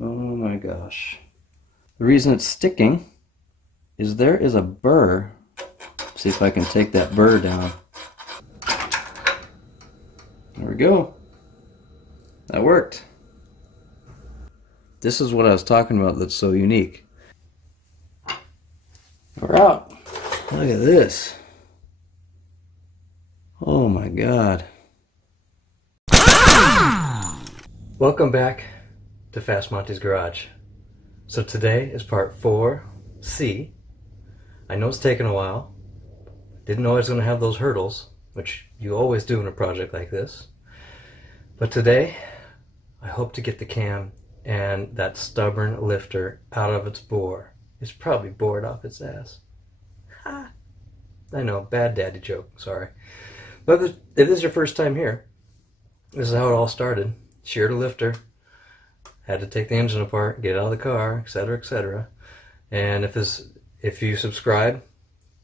Oh my gosh. The reason it's sticking is there is a burr. Let's see if I can take that burr down. There we go. That worked. This is what I was talking about that's so unique. We're out. Look at this. Oh my God. Welcome back to Fast Monty's Garage. So today is part 4C. I know it's taken a while. Didn't know I was going to have those hurdles, which you always do in a project like this. But today, I hope to get the cam and that stubborn lifter out of its bore. It's probably bored off its ass. Ha! I know, bad daddy joke, sorry. But if this is your first time here, this is how it all started. Sheared a lifter, had to take the engine apart, get it out of the car, etc., etc. And if you subscribe,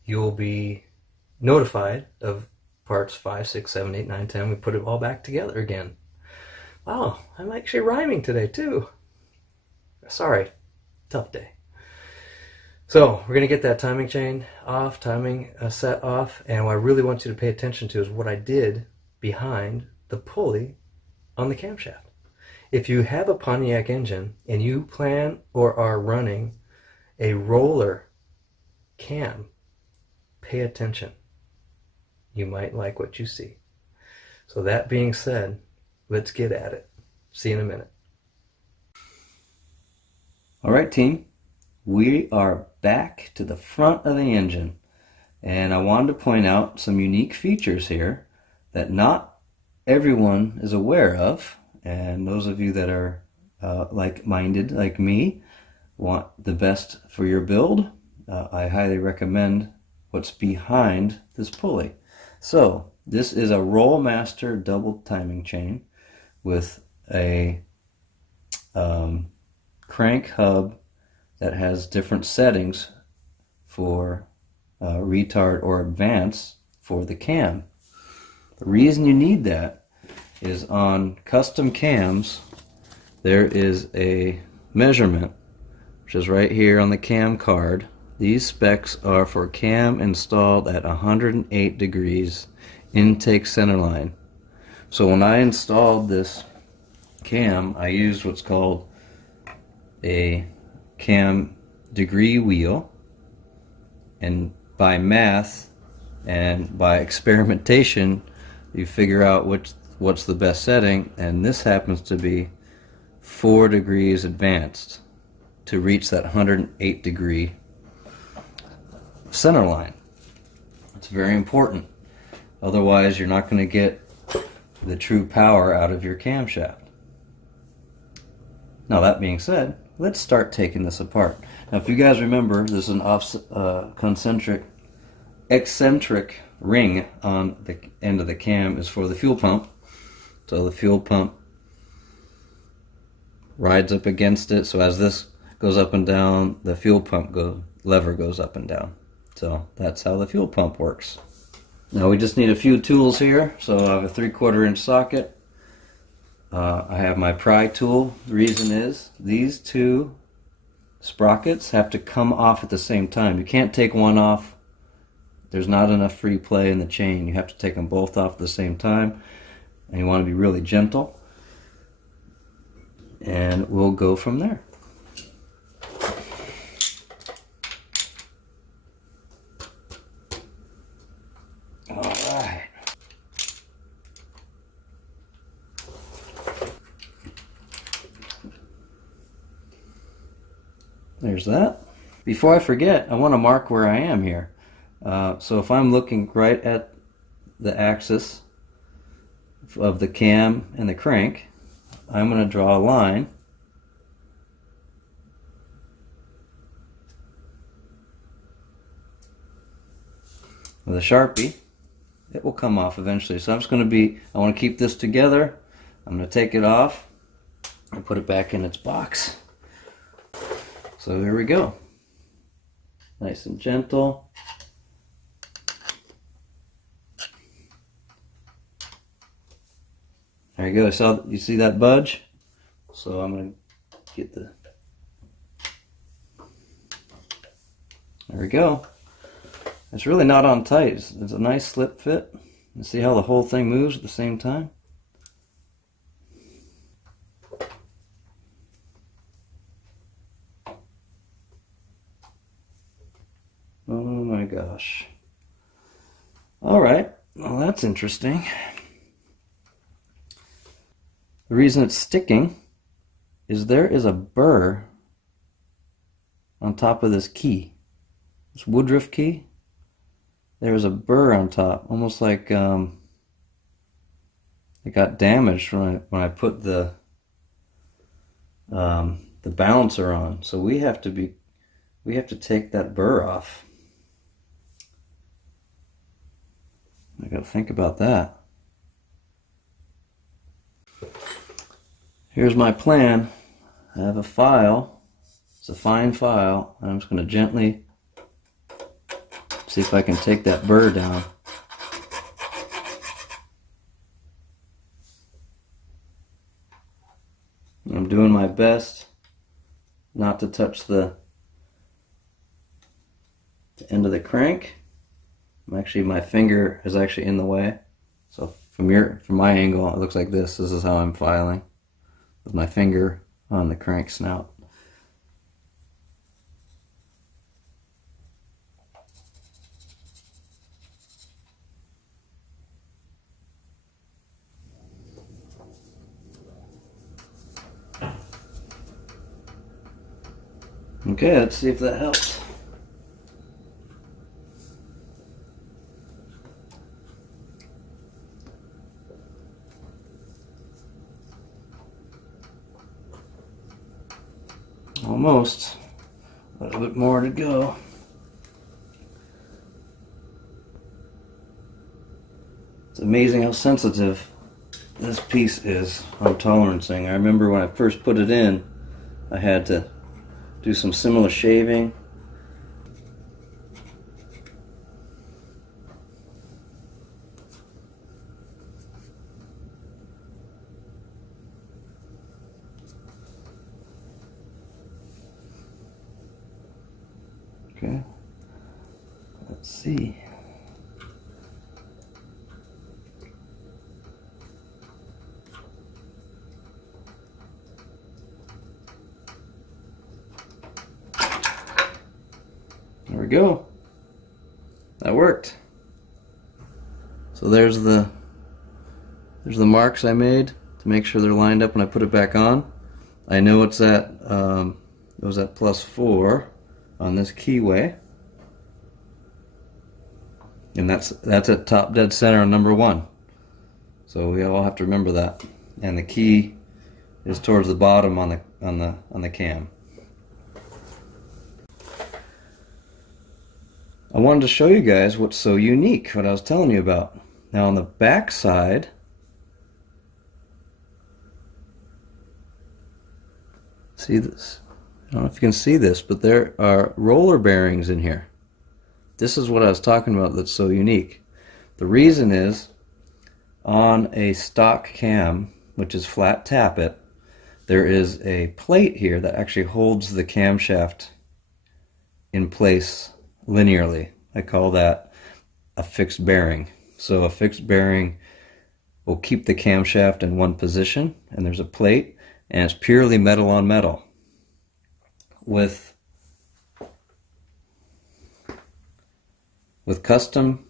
you'll be notified of parts 5, 6, 7, 8, 9, 10. We put it all back together again. Wow, I'm actually rhyming today too. Sorry, tough day. So we're going to get that timing chain off, timing set off, and what I really want you to pay attention to is what I did behind the pulley on the camshaft. If you have a Pontiac engine and you plan or are running a roller cam, pay attention. You might like what you see. So that being said, let's get at it. See you in a minute. All right, team. We are back to the front of the engine. And I wanted to point out some unique features here that not everyone is aware of. And those of you that are like-minded like me, want the best for your build, I highly recommend what's behind this pulley. So this is a RollMaster double timing chain with a crank hub that has different settings for retard or advance for the cam. The reason you need that is on custom cams there is a measurement which is right here on the cam card. These specs are for cam installed at 108 degrees intake centerline. So when I installed this cam, I used what's called a cam degree wheel, and by math and by experimentation you figure out what's the best setting, and this happens to be 4 degrees advanced to reach that 108 degree center line. It's very important, otherwise you're not going to get the true power out of your camshaft. Now that being said, let's start taking this apart. Now if you guys remember, this is an eccentric ring on the end of the cam is for the fuel pump. So the fuel pump rides up against it, so as this goes up and down, the fuel pump lever goes up and down. So that's how the fuel pump works. Now we just need a few tools here. So I have a 3/4 inch socket. I have my Pry Tool. The reason is these two sprockets have to come off at the same time. You can't take one off. There's not enough free play in the chain. You have to take them both off at the same time, and you want to be really gentle. And we'll go from there. Alright. There's that. Before I forget, I want to mark where I am here. So if I'm looking right at the axis of the cam and the crank, I'm going to draw a line with a Sharpie. It will come off eventually. So I'm just going to I want to keep this together. I'm going to take it off and put it back in its box. So here we go. Nice and gentle. There you go. So you see that budge? So I'm going to get the... There we go. It's really not on tight. It's a nice slip fit. You see how the whole thing moves at the same time? Oh my gosh. Alright, well that's interesting. The reason it's sticking is there is a burr on top of this key. This woodruff key. There's a burr on top, almost like it got damaged when I put the balancer on. So we have to take that burr off. I gotta think about that. Here's my plan. I have a file. It's a fine file, and I'm just gonna gently see if I can take that burr down. I'm doing my best not to touch the end of the crank. My finger is actually in the way. So from my angle, it looks like this. This is how I'm filing, with my finger on the crank snout. Okay, let's see if that helps. Almost. A little bit more to go. It's amazing how sensitive this piece is on tolerancing. I remember when I first put it in, I had to do some similar shaving. Okay, let's see. There we go. That worked. So there's the marks I made to make sure they're lined up when I put it back on. I know it's at it was at +4 on this keyway, and that's at top dead center on number 1. So we all have to remember that. And the key is towards the bottom on the cam. I wanted to show you guys what's so unique, what I was telling you about. Now on the back side, see this? I don't know if you can see this, but there are roller bearings in here. This is what I was talking about that's so unique. The reason is, on a stock cam, which is flat tappet, there is a plate here that actually holds the camshaft in place linearly. I call that a fixed bearing. So a fixed bearing will keep the camshaft in one position, and there's a plate, and it's purely metal on metal. With custom,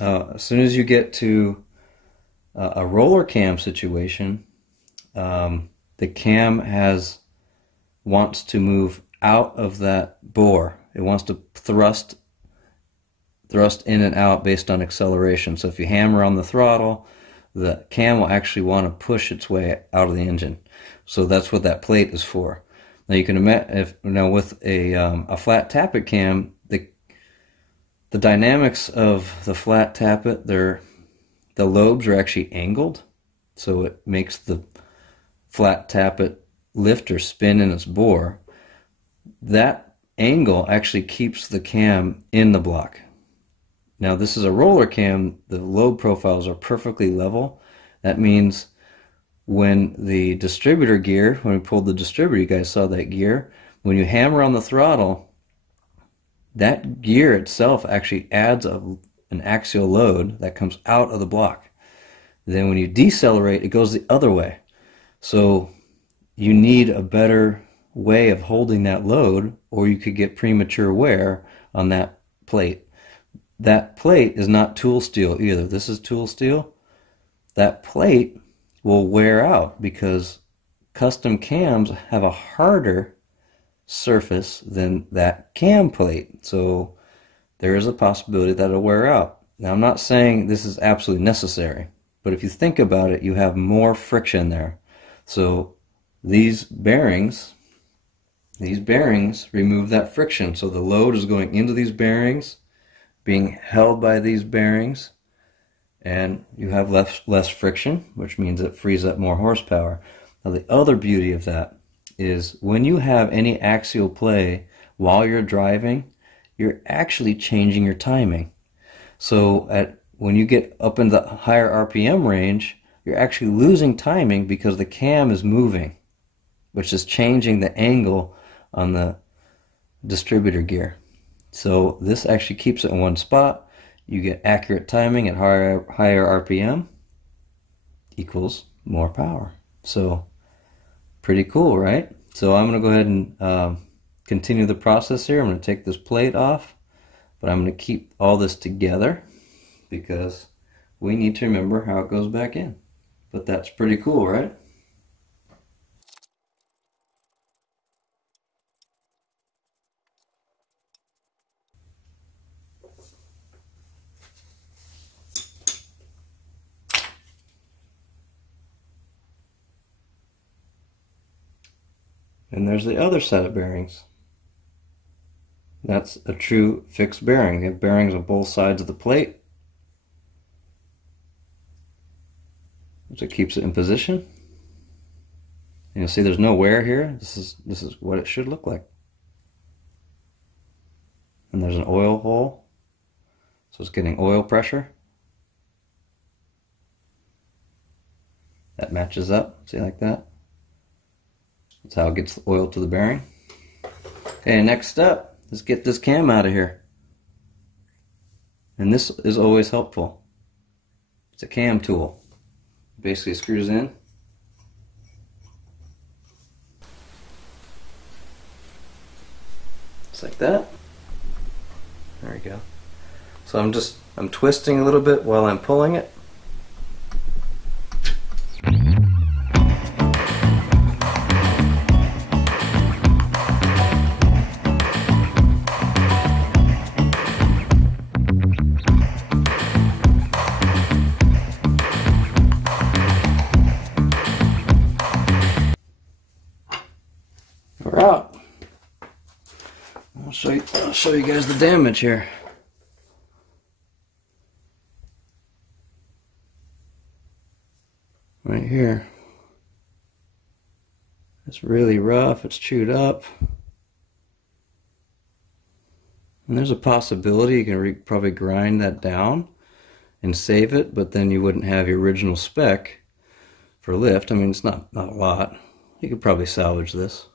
as soon as you get to a roller cam situation, the cam wants to move out of that bore. It wants to thrust in and out based on acceleration. So if you hammer on the throttle, the cam will actually want to push its way out of the engine. So that's what that plate is for. Now you can imagine, with a flat tappet cam, the dynamics of the flat tappet, the lobes are actually angled, so it makes the flat tappet lift or spin in its bore. That angle actually keeps the cam in the block. Now this is a roller cam, the lobe profiles are perfectly level. That means when the distributor gear, when we pulled the distributor, you guys saw that gear, when you hammer on the throttle, that gear itself actually adds an axial load that comes out of the block. Then when you decelerate, it goes the other way. So you need a better way of holding that load, or you could get premature wear on that plate. That plate is not tool steel either. This is tool steel. That plate will wear out because custom cams have a harder surface than that cam plate. So there is a possibility that it'll wear out. Now, I'm not saying this is absolutely necessary, but if you think about it, you have more friction there. So these bearings remove that friction. So the load is going into these bearings, being held by these bearings, and you have less friction, which means it frees up more horsepower. Now, the other beauty of that is when you have any axial play while you're driving, you're actually changing your timing. So when you get up in the higher RPM range, you're actually losing timing because the cam is moving, which is changing the angle on the distributor gear. So this actually keeps it in one spot. You get accurate timing at higher RPM equals more power. So pretty cool, right? So I'm going to go ahead and continue the process here. I'm going to take this plate off, but I'm going to keep all this together because we need to remember how it goes back in. But that's pretty cool, right? And there's the other set of bearings. That's a true fixed bearing. You have bearings on both sides of the plate, which keeps it in position. And you'll see there's no wear here. This is what it should look like. And there's an oil hole, so it's getting oil pressure. That matches up, see, like that. That's how it gets the oil to the bearing. Okay, next up, let's get this cam out of here. And this is always helpful. It's a cam tool. Basically screws in. Just like that. There we go. So I'm twisting a little bit while I'm pulling it. We're out. I'll show you guys the damage here. Right here. It's really rough, it's chewed up. And there's a possibility you can probably grind that down and save it, but then you wouldn't have your original spec for lift. I mean, it's not a lot. You could probably salvage this.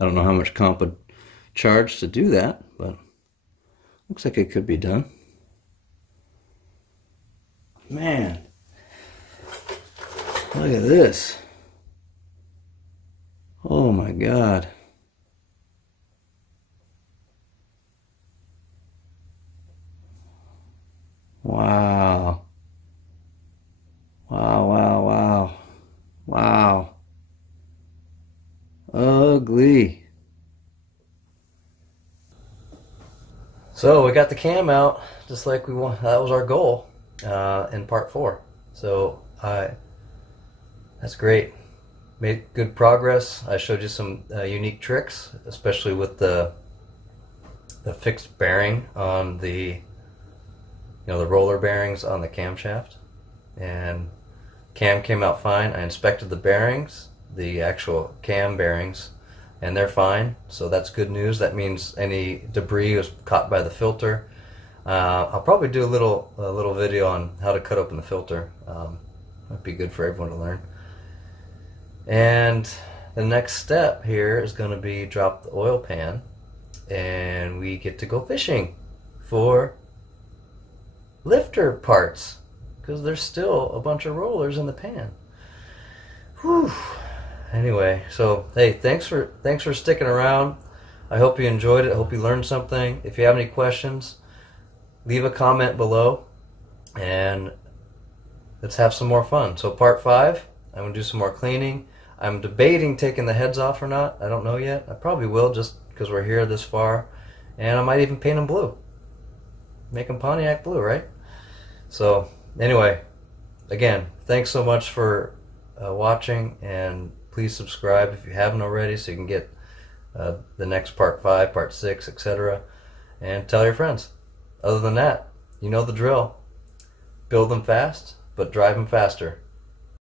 I don't know how much comp would charge to do that, but looks like it could be done. Man, look at this. Oh my God. Wow. Wow, wow, wow. Wow. Ugly. So we got the cam out just like we want. That was our goal in part 4. So that's great. Made good progress. I showed you some unique tricks, especially with the fixed bearing on the the roller bearings on the camshaft. And cam came out fine. I inspected the bearings, the actual cam bearings, and they're fine, so that's good news. That means any debris was caught by the filter. I'll probably do a little video on how to cut open the filter. Might be good for everyone to learn. And the next step here is going to be drop the oil pan, and we get to go fishing for lifter parts, because there's still a bunch of rollers in the pan. Whew. Anyway, so hey, thanks for sticking around. I hope you enjoyed it. I hope you learned something. If you have any questions, leave a comment below, and let's have some more fun. So part 5, I'm going to do some more cleaning. I'm debating taking the heads off or not. I don't know yet. I probably will, just because we're here this far. And I might even paint them blue. Make them Pontiac blue, right? So anyway, again, thanks so much for watching, and please subscribe if you haven't already so you can get the next part 5, part 6, etc. And tell your friends. Other than that, you know the drill. Build them fast, but drive them faster.